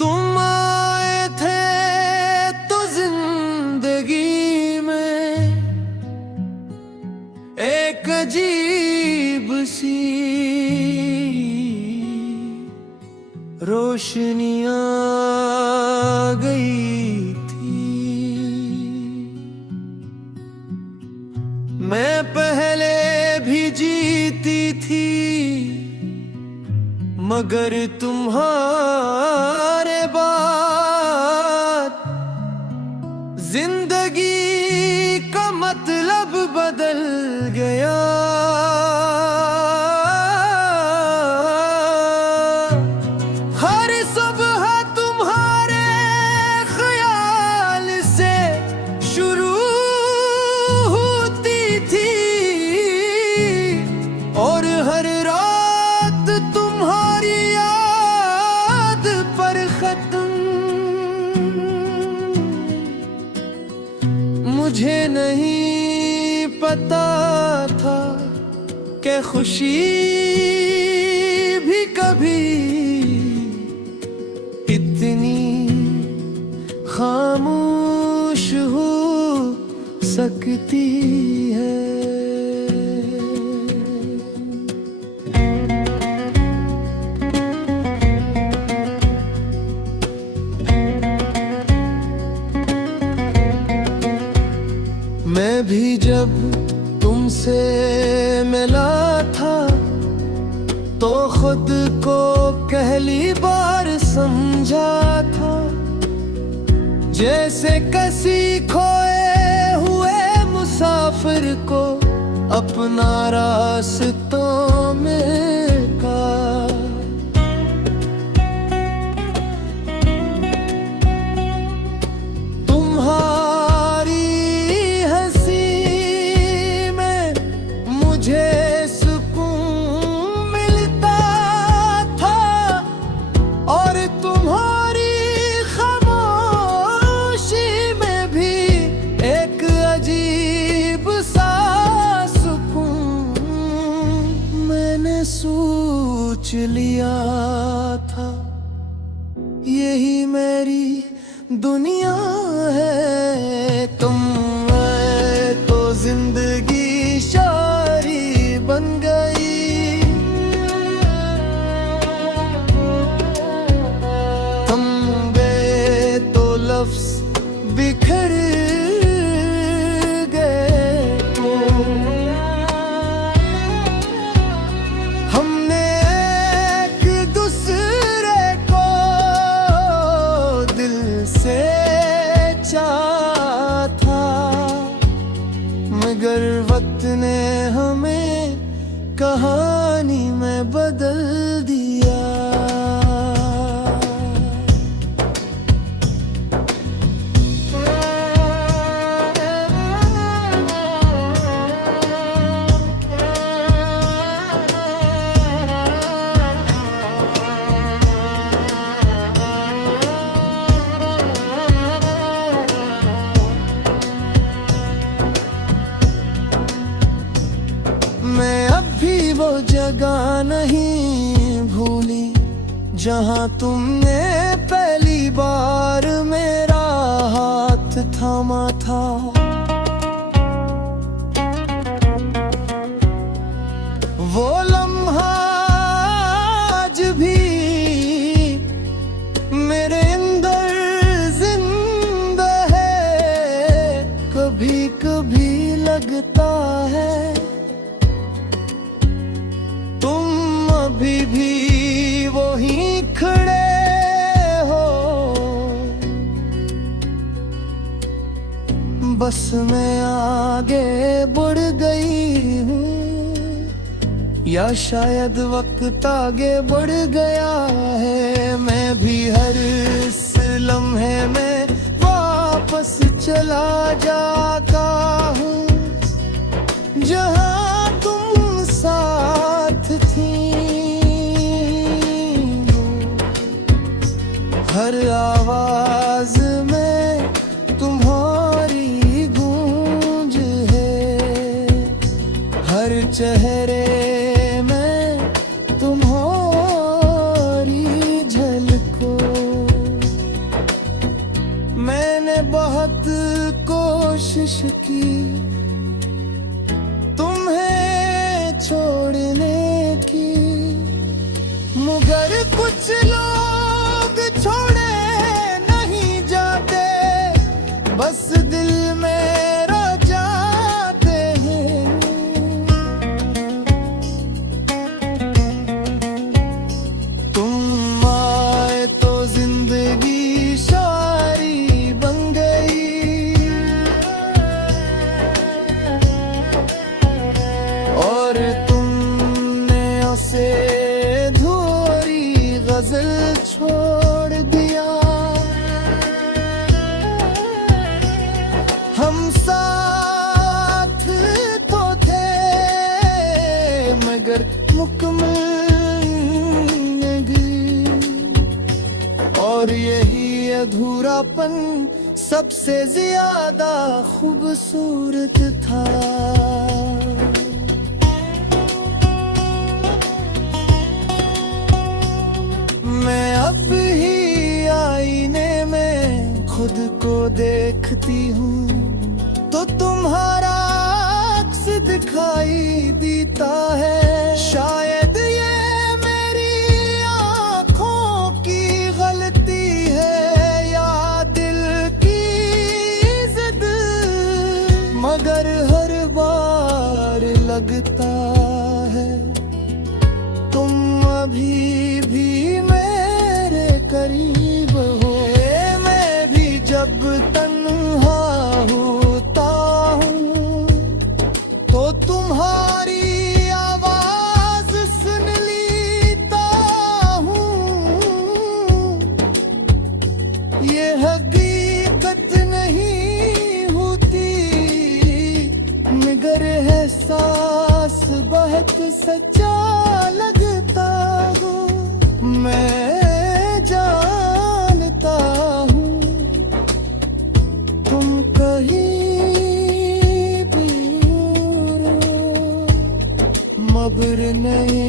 तुम आए थे तो जिंदगी में एक अजीब सी रोशनी आ गई थी। मैं पहले भी जीती थी मगर तुम्हारे बाद जिंदगी का मतलब बदल गया। हर सुबह तुम्हारे ख्याल से शुरू होती थी और हर रात तुम्हारी याद पर खत्म। मुझे नहीं पता था कि खुशी भी कभी इतनी खामोश हो सकती है। मैं भी जब तुमसे मिला था तो खुद को पहली बार समझा था जैसे किसी खोए हुए मुसाफिर को अपना रास्तों में का। सोच लिया था यही मेरी दुनिया है। तुम आए तो जिंदगी शायरी बन गई। तुम गए तो लफ्ज बिखर मगर वक्त ने हमें कहानी में बदल दिया। मैं अब भी वो जगह नहीं भूली जहां तुमने पहली बार मेरा हाथ थामा था। वो लम्हा आज भी मेरे अंदर जिंदा है। कभी कभी लगता है अभी भी वहीं खड़े हो। बस मैं आगे बढ़ गई हूँ या शायद वक्त आगे बढ़ गया है। मैं भी हर इस लम्हे में बस चला जाता हूँ जहाँ तुम साथ थी। हर आवाज में तुम्हारी गूंज है, हर चेहरे में तुम्हारी झलको। मैंने बहुत कोशिश की तुम्हें छोड़ने की, मगर कुछ लोग छोड़े नहीं जाते, बस दिल में रह जाते हैं। तुम आए तो जिंदगी शायरी बन गई, और तुमने उसे धोरी गजल छोड़ दिया। हम साथ तो थे मगर मुकम्मल नहीं, और यही अधूरापन सबसे ज्यादा खूबसूरत था। मैं अब ही आईने में खुद को देखती हूँ तो तुम्हारा अक्स दिखाई देता है। शायद ये मेरी आँखों की गलती है या दिल की जिद, मगर हर बार लगता है तुम अभी भी मेरे करीब हो। मैं भी जब तन्हा होता हूँ तो तुम्हारी आवाज सुन लेता हूँ। ये हकीकत नहीं होती मगर एहसास बहुत सच्चा लगता हो। मैं जानता हूँ तुम कहीं दूर हो, मगर नहीं।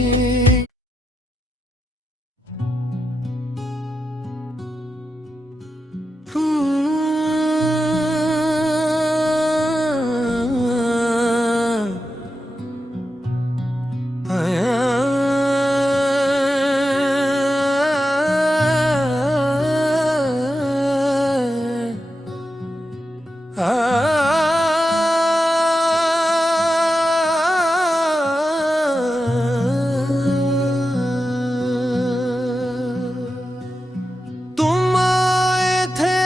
तुम आए थे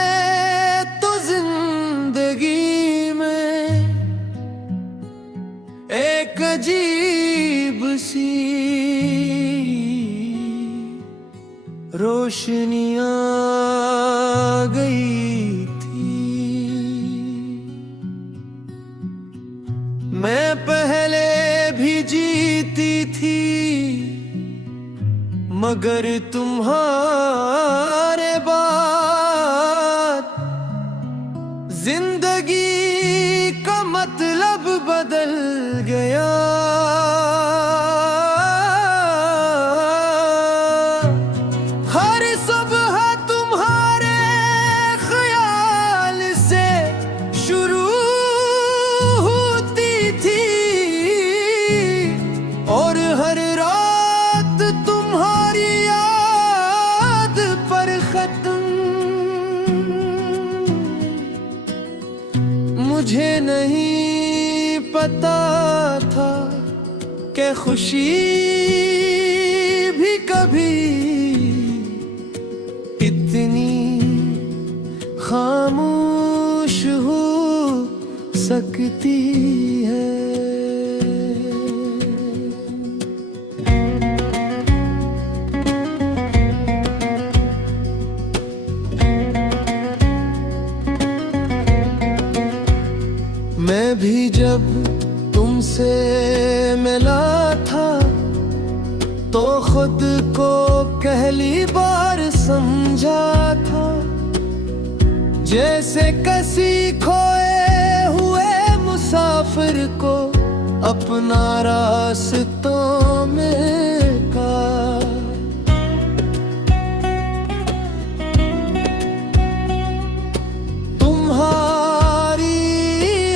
तो जिंदगी में एक अजीब सी रोशनी आ गई थी। मैं पहले भी जीती थी मगर तुम्हारे बाद जिंदगी का मतलब बदल गया। हर सुबह तुम्हारे ख्याल से शुरू होती थी और हर रात तुम्हारी याद पर खत्म। मुझे नहीं पता था कि खुशी भी कभी इतनी खामोश हो सकती है। तो खुद को पहली बार समझा था, जैसे किसी खोए हुए मुसाफिर को अपना रास्तों में का। तुम्हारी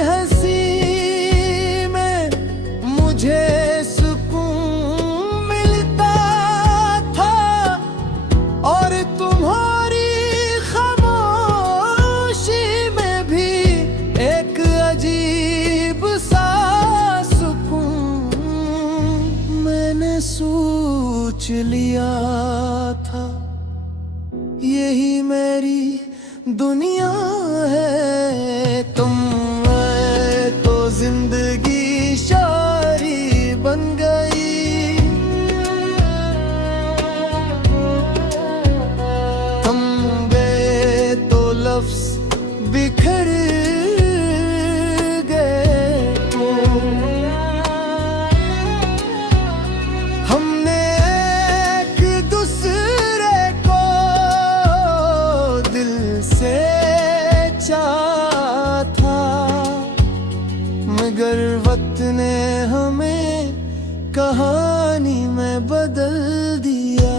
हंसी में मुझे सुकून मिलता था, और तुम्हारी खामोशी में भी एक अजीब सा मैंने सोच लिया था, यही मेरी दुनिया है। तुम आए तो जिंदगी शायरी बन गई, तुम गए तो लफ्ज बिखर मगर वक्त ने हमें कहानी में बदल दिया।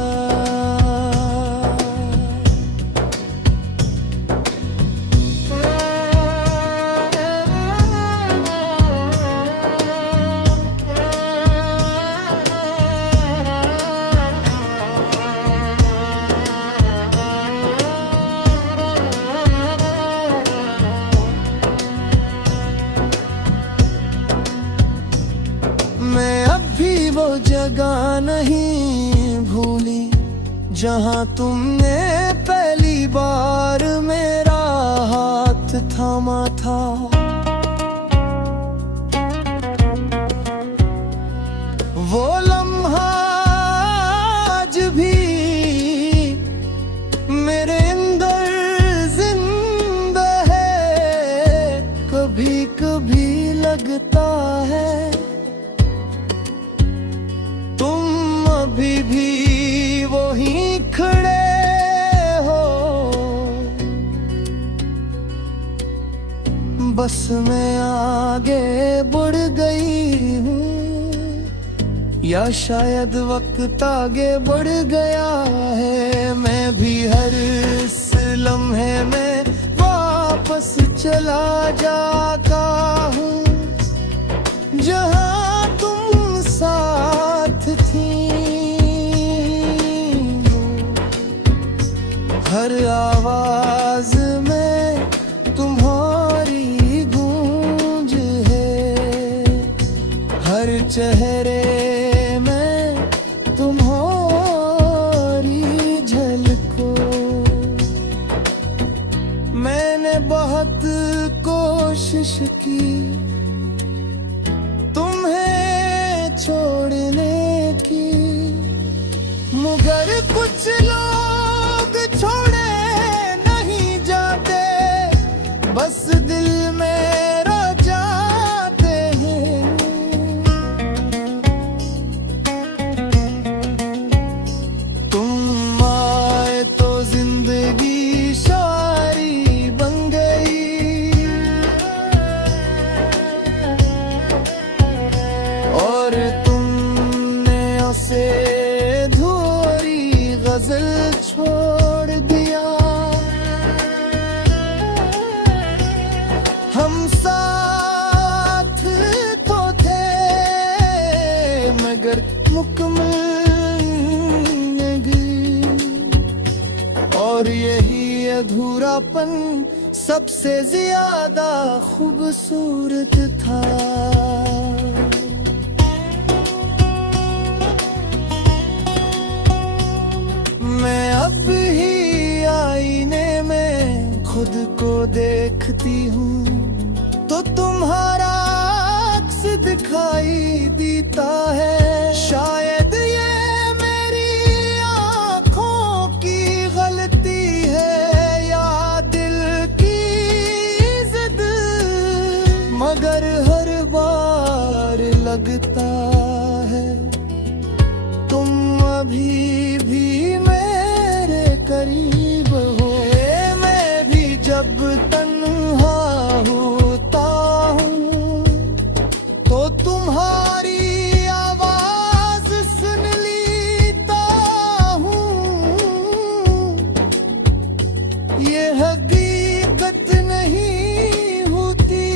मैं अब भी वो जगह नहीं भूली जहां तुमने पहली बार मेरा हाथ थामा था। वो लम्हा आज भी मेरे अंदर जिंदा है, कभी कभी लगता है तुम अभी भी वहीं खड़े हो, बस मैं आगे बढ़ गई हूँ, या शायद वक्त आगे बढ़ गया है। मैं भी हर इस लम्हे में वापस चला जाता हूँ जहाँ तुम साथ थी। हर आवाज में तुम्हारी गूंज है, हर चेहरे में तुम्हारी झलको। मैंने बहुत कोशिश की तुम्हें छोड़ने की, मगर कुछ लोग छोड़े नहीं जाते, बस दिल में रह जाते हैं। तुम आए तो जिंदगी शायरी बन गई, और तुमने उसे धोरी गजल छोड़ दिया। हम साथ तो थे मगर मुकम्मल नहीं, और यही अधूरापन सबसे ज्यादा खूबसूरत था। मैं अब ही आईने में खुद को देखती हूँ तो तुम्हारा अक्स दिखाई देता है। शायद ये मेरी आँखों की गलती है या दिल की जिद, मगर हर बार लगता है तुम कभी भी मेरे करीब हो। मैं भी जब तन्हा होता हूँ तो तुम्हारी आवाज सुन लेता हूँ। ये हकीकत नहीं होती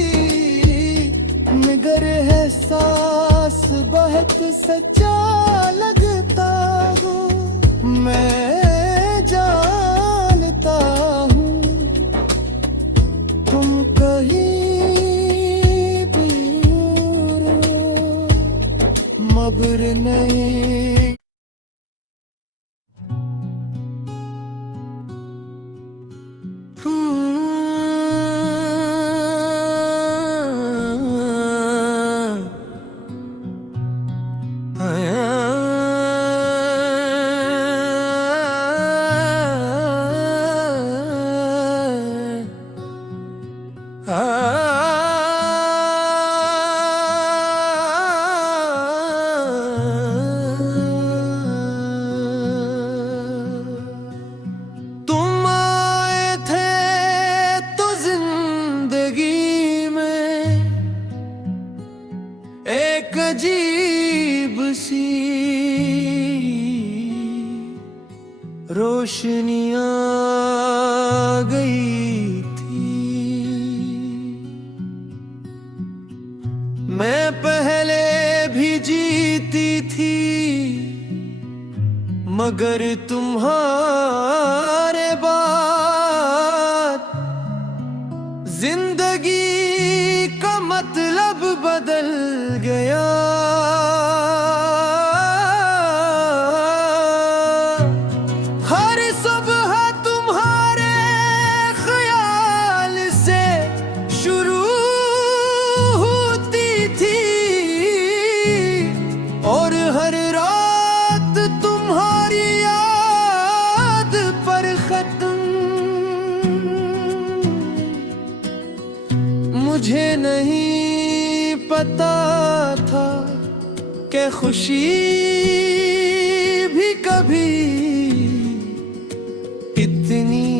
मगर एहसास बहुत सच्चा लगता हो। मैं जानता हूँ तुम कहीं दूर हो, मगर नहीं। तुम आए थे तो जिंदगी में एक अजीब सी रोशनी आ गई थी। मैं पहले भी जीती थी मगर तुम्हारे बाद जिंदगी का मतलब बदल गया। हर सुबह तुम्हारे ख्याल से शुरू होती थी और हर रात तुम्हारी याद पर खत्म। मुझे नहीं पता था कि खुशी भी कभी इतनी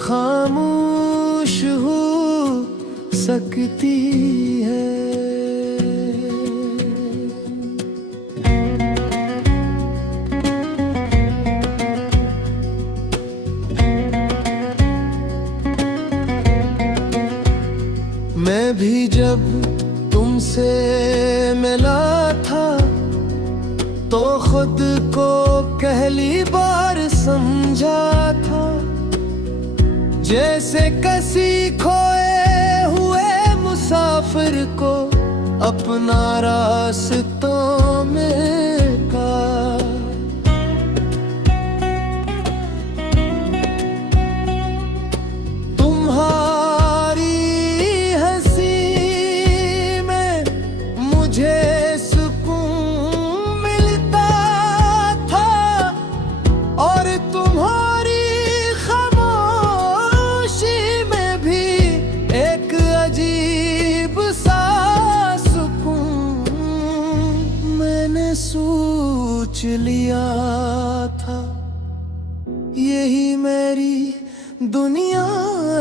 खामोश हो सकती है। मैं भी जब तुमसे मिला था तो खुद को पहली बार समझा था जैसे किसी खोए हुए मुसाफिर को अपना रास्तों में का। सोच लिया था यही मेरी दुनिया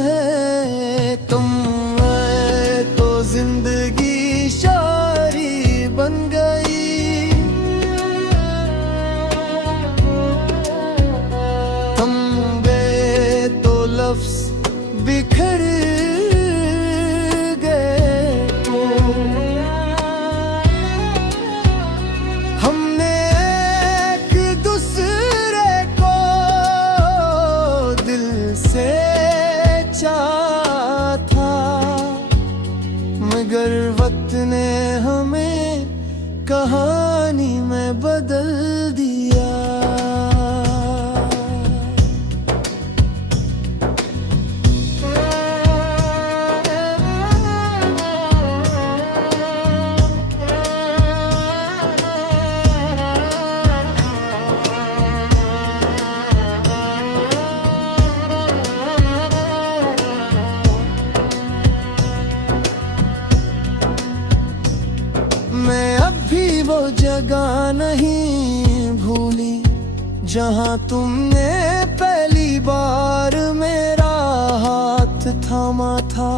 है। तुम आए तो जिंदगी शायरी बन गई। तुम गए तो लफ्ज बिखर मगर जहां तुमने पहली बार मेरा हाथ थामा था।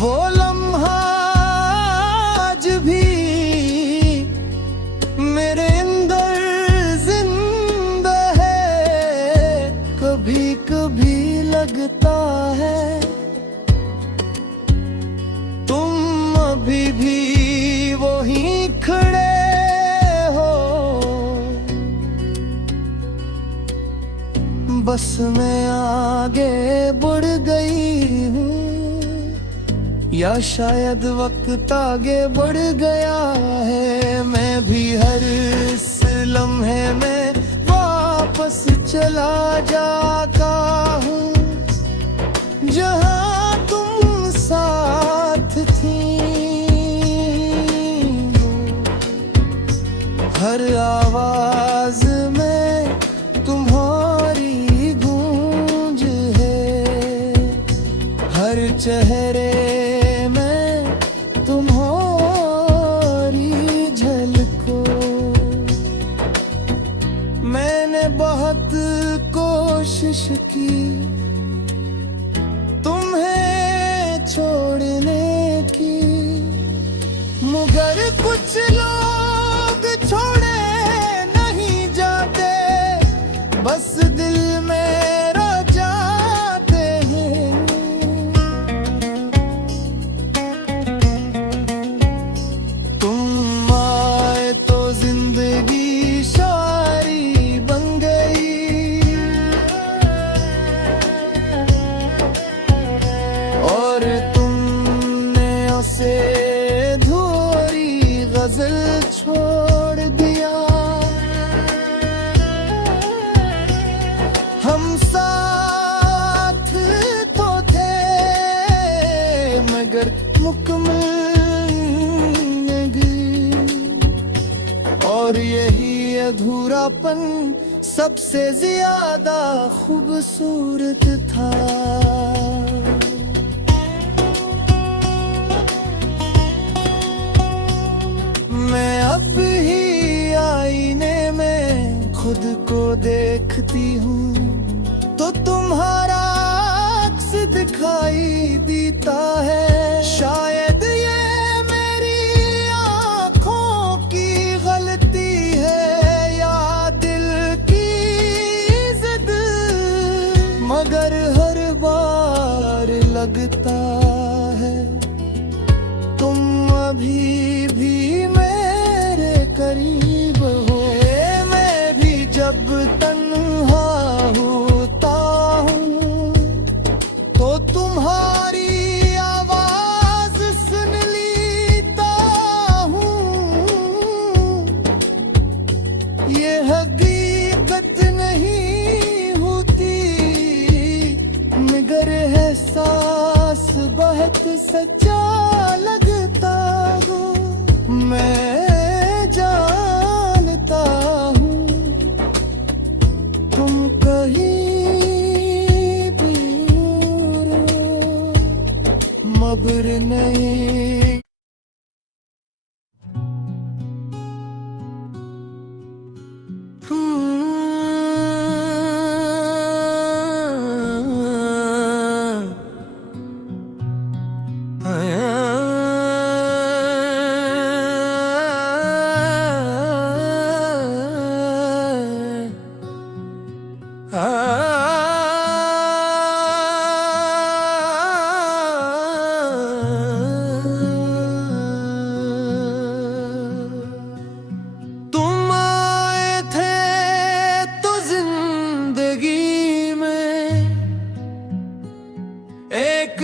वो लम्हा आज भी मेरे अंदर जिंदा है। कभी कभी लगता है तुम अभी भी वहीं खड़े हो। बस मैं आगे बढ़ गई हूँ, या शायद वक्त आगे बढ़ गया है। मैं भी हर इस लम्हे में वापस चला जाता हूँ, जहाँ तुम साथ थी। हर आवाज में तुम्हारी गूंज है, हर चेहरे बहुत कोशिश की तुम्हें छोड़ने की, मगर कुछ लोग छोड़े नहीं जाते, बस दिल में रह जाते हैं। तुम आए तो जिंदगी से धोरी गजल छोड़ दिया। हम साथ तो थे मगर मुकम्मल नहीं, और यही अधूरापन सबसे ज्यादा खूबसूरत था। मैं अब ही आईने में खुद को देखती हूँ तो तुम्हारा अक्स दिखाई देता है। शायद ये मेरी आँखों की गलती है या दिल की जिद, मगर हर बार लगता है तुम अभी भी करीब हो। मैं भी जब तन्हा होता हूँ तो तुम्हारी आवाज सुन लेता हूँ। ये हकीकत नहीं होती मगर एहसास बहुत सच्चा लगता हो। मैं जानता हूँ तुम कहीं दूर मगर नहीं।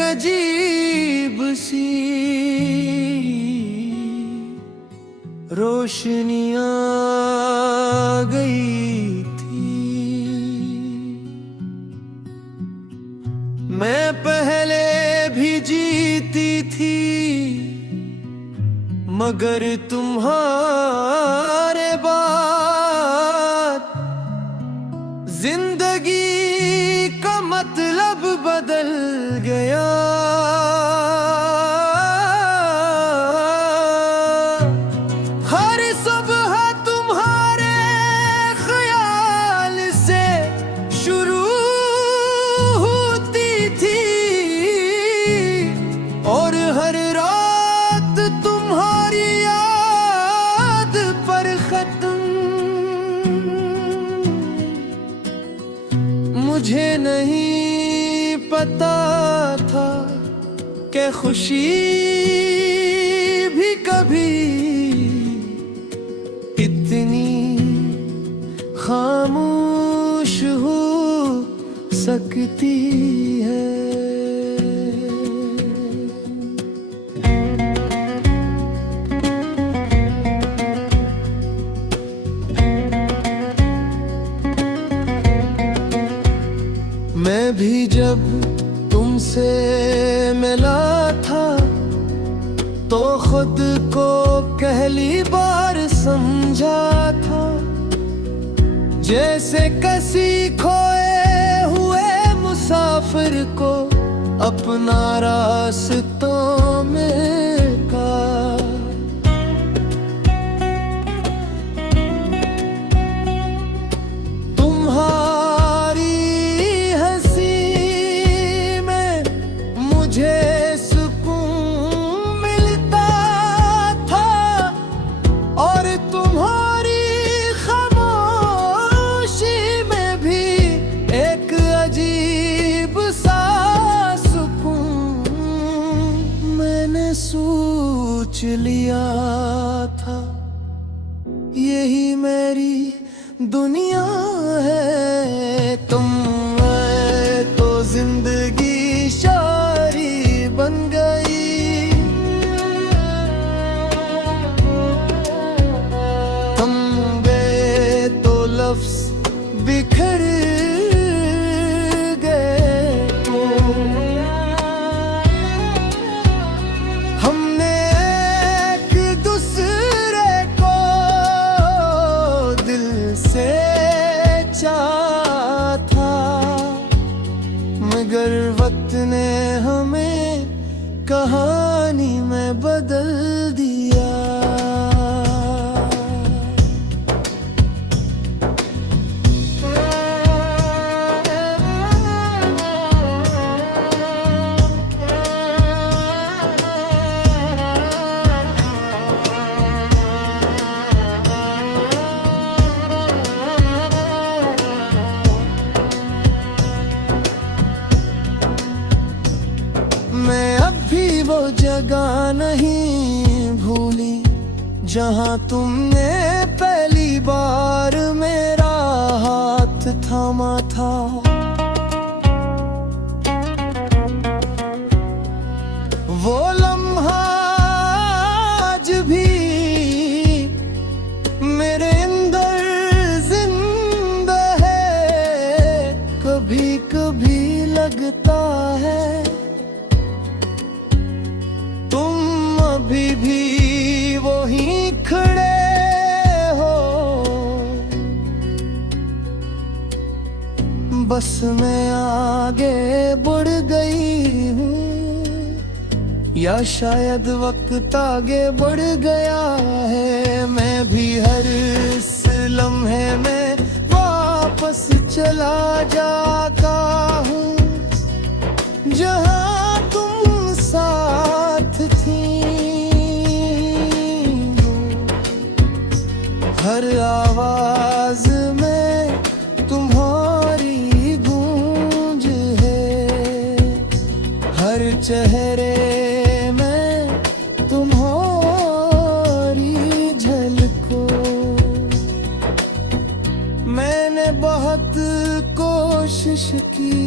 अजीब सी रोशनी आ गई थी। मैं पहले भी जीती थी मगर तुम्हारे बाद जिंदगी का मतलब बदल गया। मुझे नहीं पता था कि खुशी भी कभी इतनी खामोश हो सकती है। मैं भी जब तुमसे मिला था तो खुद को पहली बार समझा था, जैसे किसी खोए हुए मुसाफिर को अपना रास्तों में का। सोच लिया था यही मेरी दुनिया है। तुम आए तो जिंदगी शायरी बन गई, तुम गए तो लफ्ज बिखर मगर वक्त ने हमें कहानी में बदल दिया। मैं अब भी वो जगह नहीं भूली जहां तुमने पहली बार मेरा हाथ थामा था। वो लम्हा आज भी मेरे अंदर जिंदा है। कभी कभी लगता है तुम अभी भी वहीं खड़े हो, बस मैं आगे बढ़ गई हूँ या शायद वक्त आगे बढ़ गया है। मैं भी हर इस लम्हे में वापस चला जाता हूँ जहाँ तुम साथ थी। हर आवाज में तुम्हारी गूंज है, हर चेहरे में तुम्हारी झलको। मैंने बहुत कोशिश की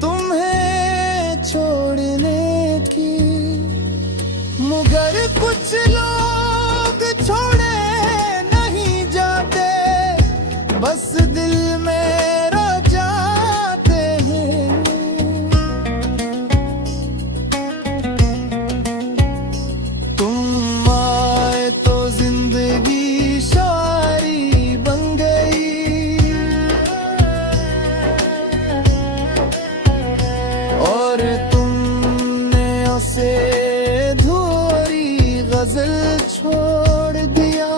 तुम्हें छोड़ने की, मगर कुछ लोग छोड़े नहीं जाते, बस दिल में रह जाते हैं। तुम आए तो जिंदगी शायरी बन गई और तुमने उसे धोरी गजल छोड़ दिया।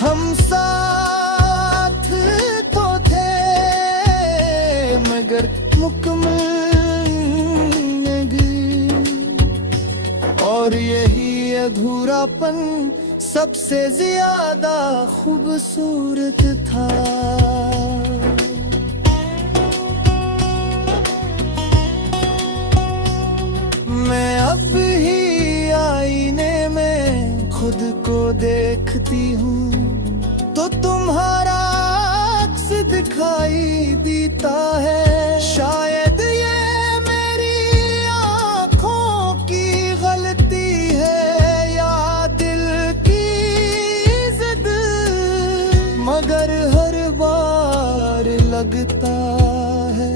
हम साथ तो थे मगर मुकम्मल नहीं, और यही अधूरापन सबसे ज्यादा खूबसूरत था। मैं अब ही आईने में खुद को देखती हूँ तो तुम्हारा अक्स दिखाई देता है। शायद ये मेरी आँखों की गलती है या दिल की जिद, मगर हर बार लगता है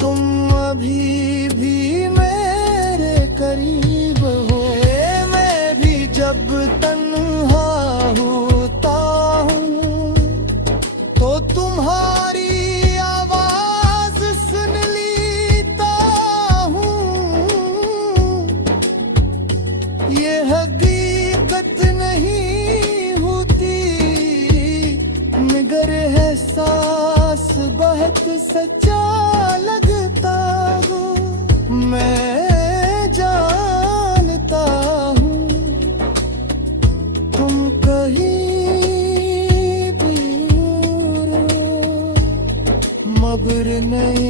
तुम अभी भी मेरे करीब हो। मैं भी जब तन्हा होता हूँ तो तुम्हारी आवाज सुन लेता हूँ। ये हकीकत नहीं होती मगर एहसास बहुत सच्चा लगता हो। मैं जानता हूँ तुम कहीं दूर हो, मगर नहीं।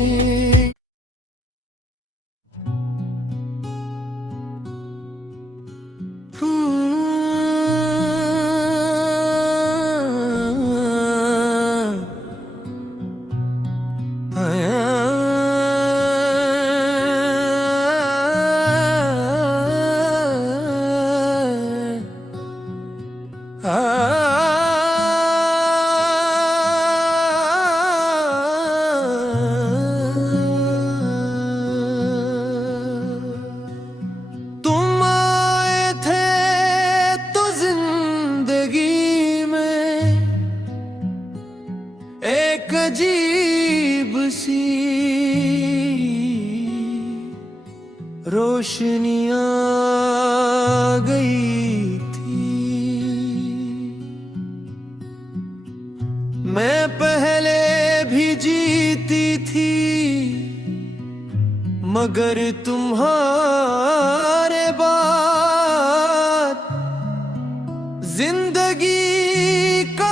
तुम आए थे तो जिंदगी में एक अजीब सी रोशनी आ गई थी। मैं पहले भी जीती थी मगर तुम्हारे बाद जिंदगी का